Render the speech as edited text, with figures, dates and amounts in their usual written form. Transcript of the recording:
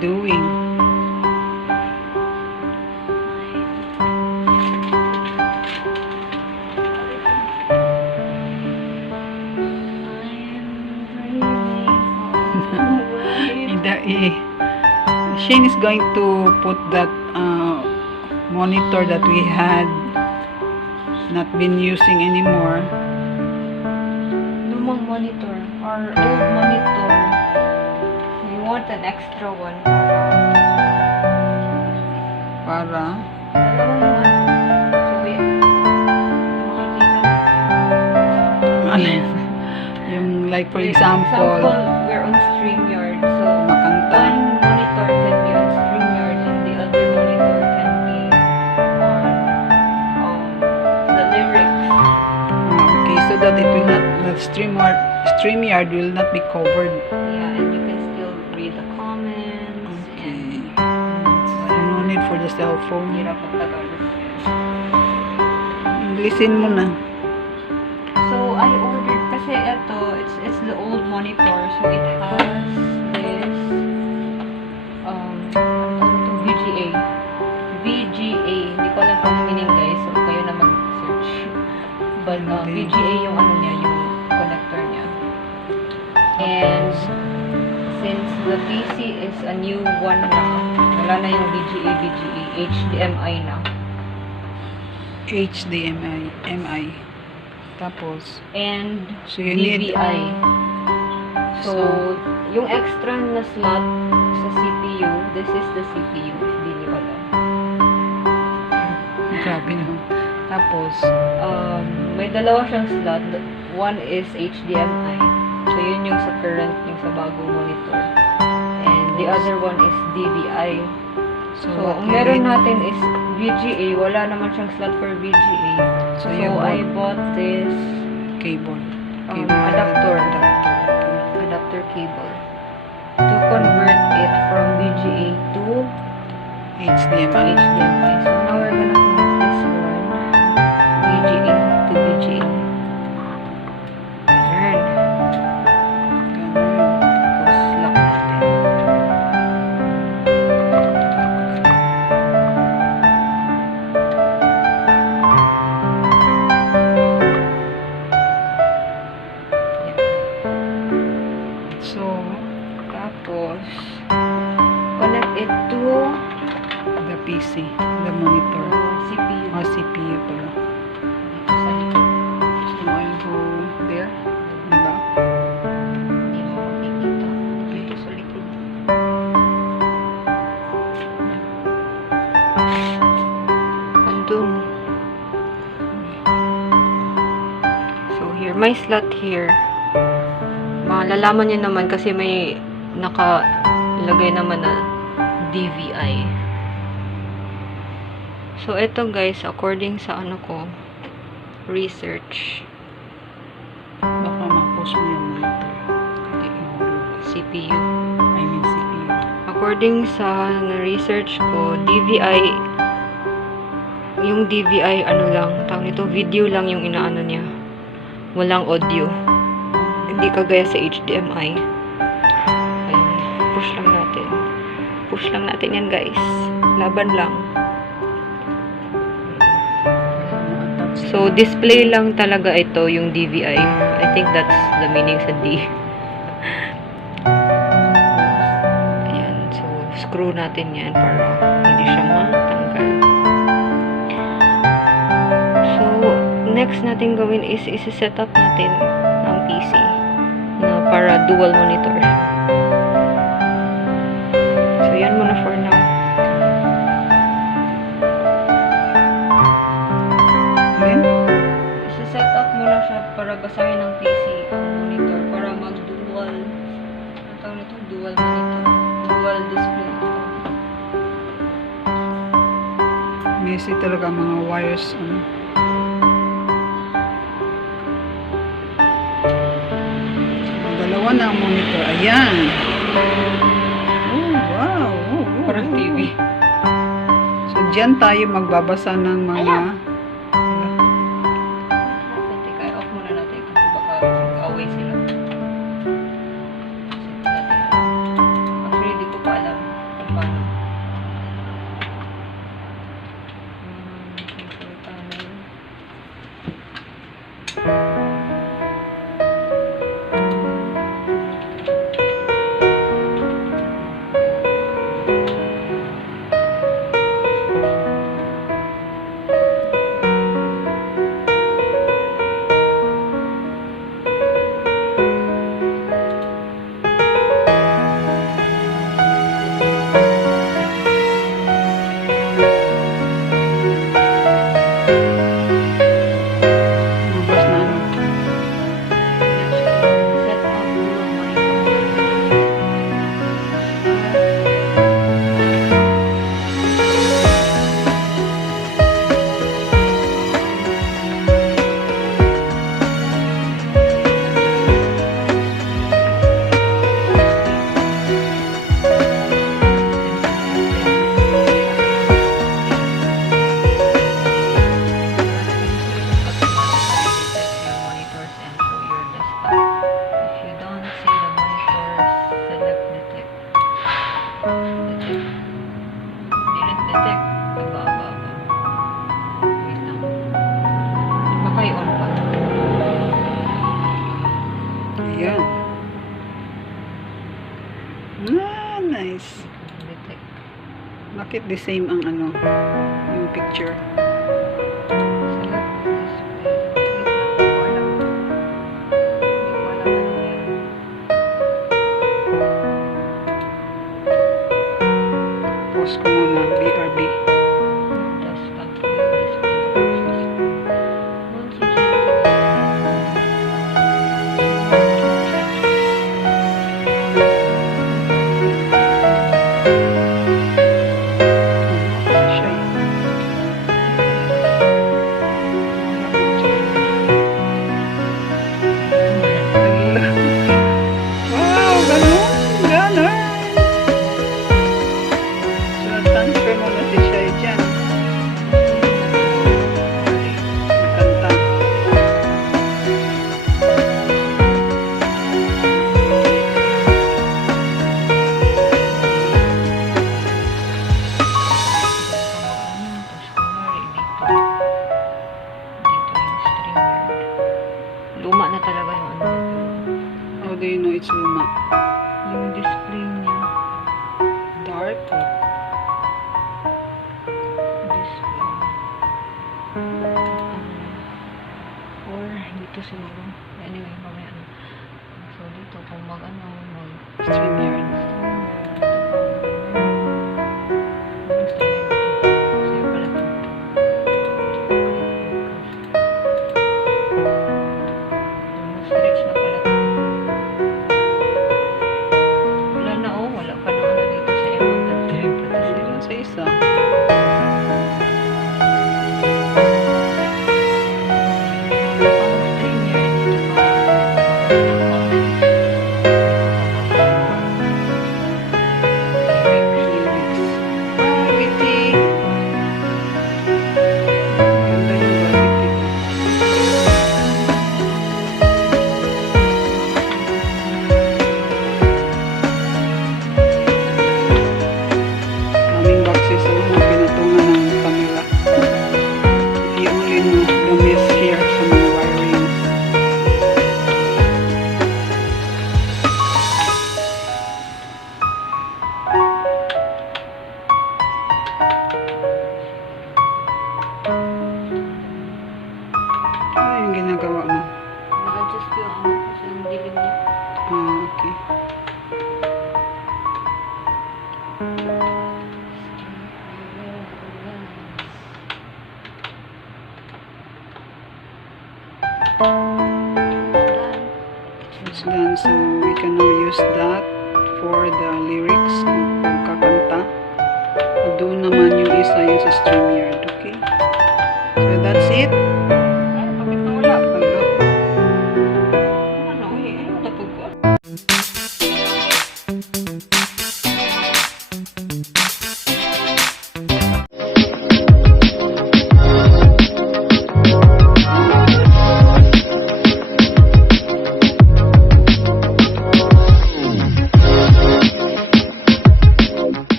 doing? Shane is going to put that monitor that we had not been using anymore. Lumang monitor or old monitor. We want an extra one Para dalawang so we makikita yung like for example, we're on StreamYard, so makanta. one monitor can be on StreamYard and the other monitor can be on the lyrics. Okay, so that it will not, the StreamYard will not be covered. Yeah, and you can still read the comments. Okay. So no need for the cell phone. Hirap magtagal. Listen mo na. So I ordered kasi ito, it's the old monitor, so it has this VGA. VGA, hindi ko alam kung ano meaning guys, so kayo na mag-search. But VGA yung ano niya, yung connector niya. And since the PC is a new one na, wala na yung VGA, HDMI na. HDMI. Tapos, And so you need DVI. So, yung extra na slot sa CPU, this is the CPU, if di nyo alam. grabe no. Tapos, May dalawa siyang slot. One is HDMI. So, yun yung sa current, yung sa bagong monitor. And the other one is DVI. So what ang you meron need- natin is VGA. Wala naman siyang slot for VGA. So, So, you I bought this cable. adapter. Adapter. Adapter cable to convert it from VGA to HDMI. HDMI. So now we're gonna connect this one VGA to VGA. Ayan. Tapos lock natin. So, Tapos connect it to the PC, the monitor, CPU. or CPU pala. Dito sa likod. So, I'll go there. Diba? Hindi mo makikita. Dito sa likod. Andun. So, here. May slot here. Malalaman niyo naman kasi may nakalagay naman na DVI. So, ito guys, according sa ano ko, research, Baka ma-push mo yung monitor. CPU. I mean CPU. According sa na-research ko, DVI, yung DVI, ano lang, tawag nito, video lang yung inaano niya. Walang audio. Hindi kagaya sa HDMI. Ayun, push lang natin. Push lang natin yan, guys. Laban lang. So, display lang talaga ito, yung DVI. I think that's the meaning sa D. Ayan, so, screw natin yan para hindi siya matanggal. So, next natin gawin is isi-set up natin ang PC na para dual monitor. So, yan muna for now. Then, Isi-set up muna siya para basahin ng PC ang monitor para mag-dual, ano tawag nito? Dual monitor. Dual display. messy talaga ang mga wires. Dalawa na ang monitor. Ayan. Oh, wow. Parang TV. So, dyan tayo magbabasa ng mga... Teka, off muna natin kasi baka mag-away sila. Set natin. Actually, di ko pa alam. Bakit the same ang ano, yung picture? Pause ko muna, BRB. Wow, ganun, ganun. So, transfer mo na si Shai dyan. Kanta. Luma na talaga yung ano. How do you know it's luma? Yung display niya. Dark? Display. Or dito siguro. Anyway, mamaya na. So dito kung mag-ano, StreamYard. Stretch na pala. Wala na oh, wala pa na ano dito sa M1.3. Sa isa. Wala pa ng stream niya dito pa. Gravity. Ganda yung gravity. Aming boxes o pinatungan ng Camila. You only know the mess here sa mga wirings. Ano yung ginagawa mo? Na-adjust ko yung ano kasi yung dilim niya. Ah, okay. It's done. So we can now use that for the lyrics kung pagkakanta. Doon naman yung isa yung sa StreamYard.